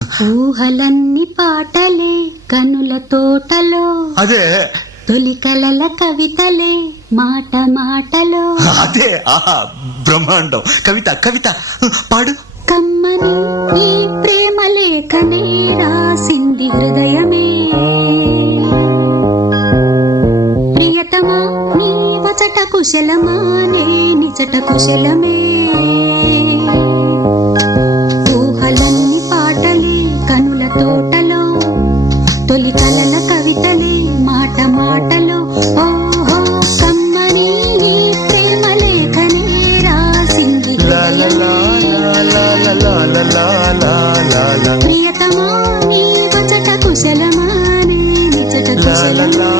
ఊహలన్నీ పాటలే కనుల తోటలో, అదే తొలి కలల కవితలే మాట మాటలో. అదే బ్రహ్మాండం. కవిత కవిత పాడు. కమ్మని ఈ ప్రేమ లేఖనే రాసింది హృదయమే, ప్రియతమా నీ వచట కుశలమా నే నిజట కుశలమే. ఊహలన్నీ పాటలే కనుల తోటలో, తొలి కలల కవితలే మాట మాటలో. ఓహో కమ్మని ఈ ప్రేమ లేఖనే రాసింది హృదయమే, ప్రియతమా నీ వచట కుశలమా నే నిజట కుశలమే.